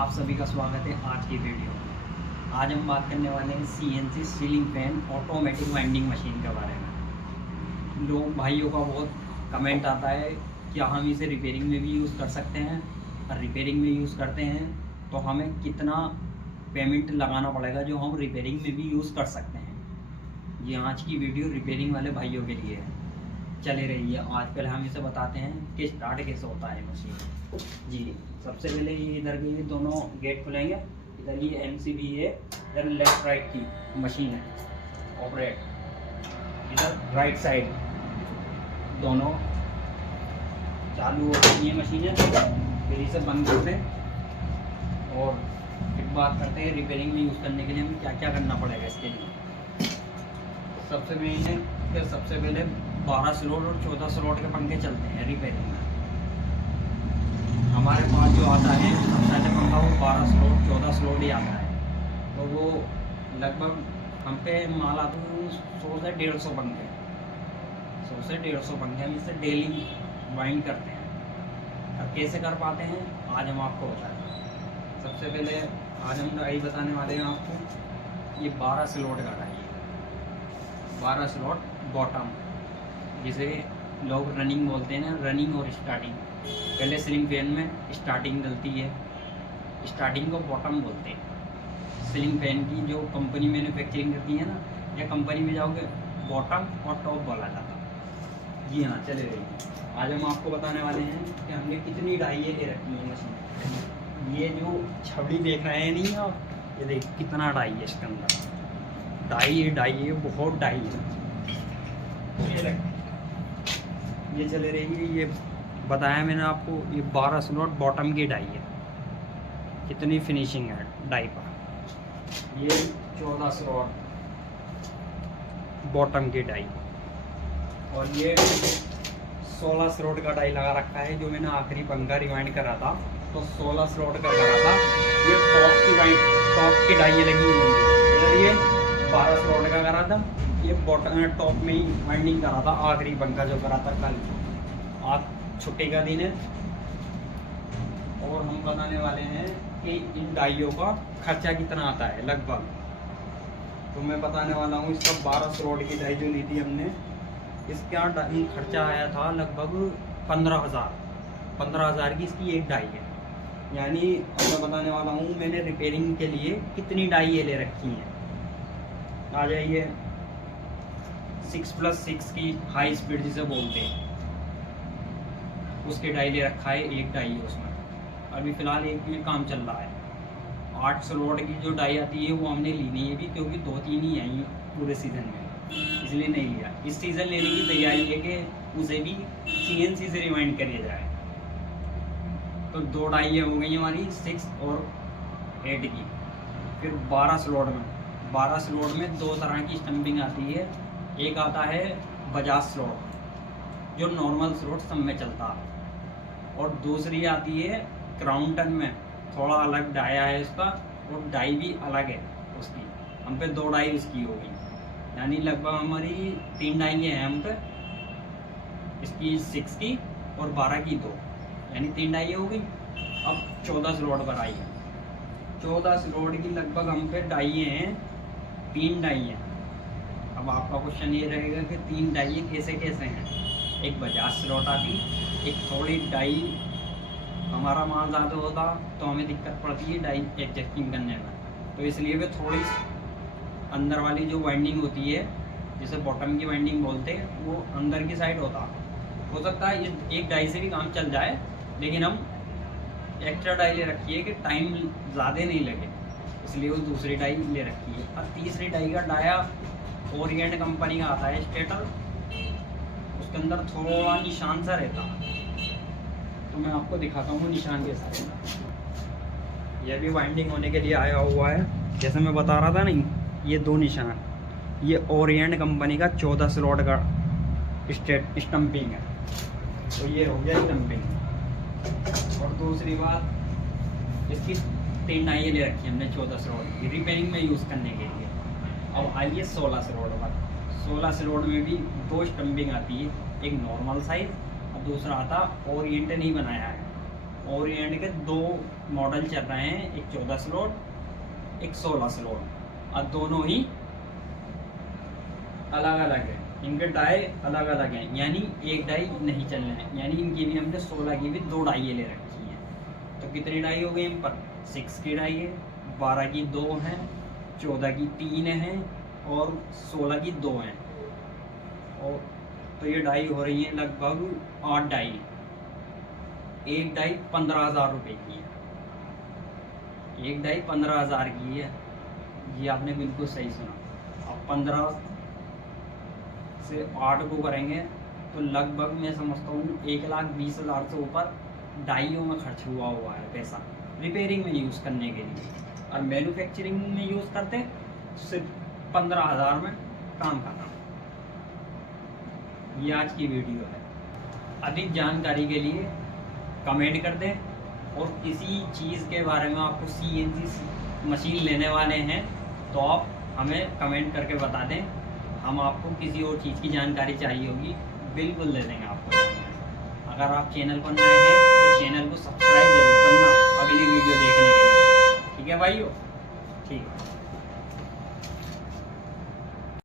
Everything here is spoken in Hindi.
आप सभी का स्वागत है आज की वीडियो में। आज हम बात करने वाले हैं CNC ceiling fan automatic winding machine के बारे में। लोग भाइयों का बहुत कमेंट आता है क्या हम इसे रिपेयरिंग में भी यूज़ कर सकते हैं, और रिपेयरिंग में यूज़ करते हैं तो हमें कितना पेमेंट लगाना पड़ेगा जो हम रिपेयरिंग में भी यूज़ कर सकते हैं। ये आज की वीडियो रिपेयरिंग वाले भाइयों के लिए है, चले रही है। आज पहले हम इसे बताते हैं कि स्टार्ट कैसे होता है मशीन। जी, सबसे पहले ये इधर के ये दोनों गेट खुलेंगे। इधर ये MCB है, इधर लेफ्ट राइट की मशीन है ऑपरेट, इधर राइट साइड दोनों चालू होती है मशीनें। फिर इसे बंद करते हैं और फिर बात करते हैं रिपेयरिंग में यूज़ करने के लिए हमें क्या क्या करना पड़ेगा इसके लिए। सबसे मेन है कि सबसे पहले 12 स्लॉट और 14 स्लॉट के पंखे चलते हैं रिपेयरिंग में। हमारे पास जो आता है सबसे पहले पंखा वो 12 स्लॉट 14 स्लॉट ही आता है, तो वो लगभग हम पे माल आते हैं 100 से 150 पंखे, 100 से 150 पंखे हम इससे डेली वाइंड करते हैं। अब कैसे कर पाते हैं आज हम आपको बताएं। सबसे पहले आज हम डाई बताने वाले हैं आपको। ये 12 स्लॉट का डाई है, 12 स्लॉट बॉटम, जिसे लोग रनिंग बोलते हैं ना, रनिंग और स्टार्टिंग। पहले सीलिंग फैन में स्टार्टिंग डलती है, स्टार्टिंग को बॉटम बोलते हैं। सीलिंग फैन की जो कंपनी मैन्युफैक्चरिंग करती है ना, या कंपनी में जाओगे बॉटम और टॉप बोला जाता है। जी हाँ, चले रही। आज हम आपको बताने वाले हैं कि हमने कितनी डाइयाँ ले रखी है मशीन। ये जो छवड़ी देख रहे हैं नहीं आप, ये देख कितना डाई है इसके अंदर। डाई है, बहुत डाई है। ये चले रही है, ये बताया मैंने आपको, ये 12 स्लॉट बॉटम की डाई है। कितनी फिनिशिंग है डाई पर। ये 14 स्लॉट बॉटम की डाई, और ये 16 स्लॉट का डाई लगा रखा है। जो मैंने आखिरी पंखा रिवाइंड करा था तो 16 स्लॉट का करा था। ये टॉप की डाई लगी हुई है। ये 12 स्लॉट का करा था, ये बॉटम टॉप में ही वाइंडिंग करा था आखिरी पंखा जो करा था कल। आज छुट्टी का दिन है और हम बताने वाले हैं कि इन डाइयों का खर्चा कितना आता है लगभग। तो मैं बताने वाला हूँ इसका 12 स्लॉट की डाई जो ली थी हमने, इसका खर्चा आया था लगभग 15,000 की इसकी एक डाई है। यानी अब मैं बताने वाला हूँ मैंने रिपेयरिंग के लिए कितनी डाइयाँ ले रखी हैं। आ जाइए, 6+6 की हाई स्पीड जिसे बोलते हैं, उसके डाई ले रखा है। एक डाई है उसमें, अभी फ़िलहाल एक में काम चल रहा है। 8 स्लॉट की जो डाई आती है वो हमने ली नहीं है अभी, क्योंकि 2-3 ही आई पूरे सीज़न में, इसलिए नहीं लिया। इस सीज़न लेने की तैयारी है कि उसे भी CNC से रिवाइंड करिए जाए। तो 2 डाइयाँ हो गई हमारी 6 और 8 की। फिर 12 स्लॉट में 2 तरह की स्टम्पिंग आती है। एक आता है बजाज स्लॉट जो नॉर्मल स्लॉट सब में चलता है, और दूसरी आती है क्राउनटन में, थोड़ा अलग डाया है उसका, और डाई भी अलग है उसकी। हम पे 2 डाई उसकी होगी, यानी लगभग हमारी 3 डाइयाँ हैं हम पे, इसकी 6 की और 12 की 2, यानी 3 डाइयाँ हो गई। अब 14 स्लॉट पर आई है। 14 स्लॉट की लगभग हम पे डाइयाँ हैं, 3 डाइयाँ। अब आपका क्वेश्चन ये रहेगा कि 3 डाइयाँ कैसे कैसे हैं। एक बजाज स्लॉट आती, एक थोड़ी डाई, हमारा माल ज़्यादा होता तो हमें दिक्कत पड़ती है डाई एडजस्टिंग करने में, तो इसलिए वे थोड़ी अंदर वाली जो वाइंडिंग होती है, जिसे बॉटम की वाइंडिंग बोलते हैं, वो अंदर की साइड हो सकता है एक डाई से भी काम चल जाए, लेकिन हम एक्स्ट्रा डाई ले रखी है कि टाइम ज़्यादा नहीं लगे, इसलिए वो दूसरी डाई ले रखी है। और तीसरी डाई का डाया ओरिएंट कंपनी का आता है स्टेटर, उसके अंदर थोड़ा निशान सा रहता है, तो मैं आपको दिखाता हूँ निशान के साथ। यह भी वाइंडिंग होने के लिए आया हुआ है, जैसे मैं बता रहा था नहीं, ये 2 निशान, ये ओरिएंट कंपनी का 14 स्लॉट का स्टम्पिंग है, तो ये हो गया स्टम्पिंग। और दूसरी बात, इसकी 3 डाइयाँ ले रखी है हमने 14 स्लॉट की रिपेयरिंग में यूज़ करने के लिए। अब आइए 16 स्लॉट पर। 16 स्लॉट में भी 2 स्टम्पिंग आती है, एक नॉर्मल साइज और दूसरा आता ओरिएंट नहीं बनाया है। ओरिएंट के 2 मॉडल चल रहे हैं, एक 14 स्लॉट एक 16 स्लॉट, और दोनों ही अलग अलग है, इनके डाई अलग अलग हैं, यानी एक डाई नहीं चल रहे हैं, यानी इनकी भी हमने 16 की भी 2 डाइए ले रखी हैं। तो कितनी डाई हो गई इन पर? 6 की डाई है, 12 की 2 हैं, 14 की 3 हैं और 16 की 2 हैं। और तो ये डाई हो रही है लगभग 8 डाई। एक डाई 15,000 रुपये की है, एक डाई 15,000 की है। ये आपने बिल्कुल सही सुना। अब 15 से 8 को करेंगे तो लगभग मैं समझता हूँ 1,20,000 से ऊपर डाइयों में खर्च हुआ है पैसा, रिपेयरिंग में यूज़ करने के लिए। और मैन्युफैक्चरिंग में यूज़ करते सिर्फ 15,000 में काम खत्म। ये आज की वीडियो है। अधिक जानकारी के लिए कमेंट कर दें, और किसी चीज़ के बारे में आपको CNC मशीन लेने वाले हैं तो आप हमें कमेंट करके बता दें, हम आपको किसी और चीज़ की जानकारी चाहिए होगी बिल्कुल दे देंगे आपको। अगर आप चैनल पर नए हैं तो चैनल को सब्सक्राइब जरूर करना अगली वीडियो देखने के लिए। ठीक है भाइयों? ठीक है।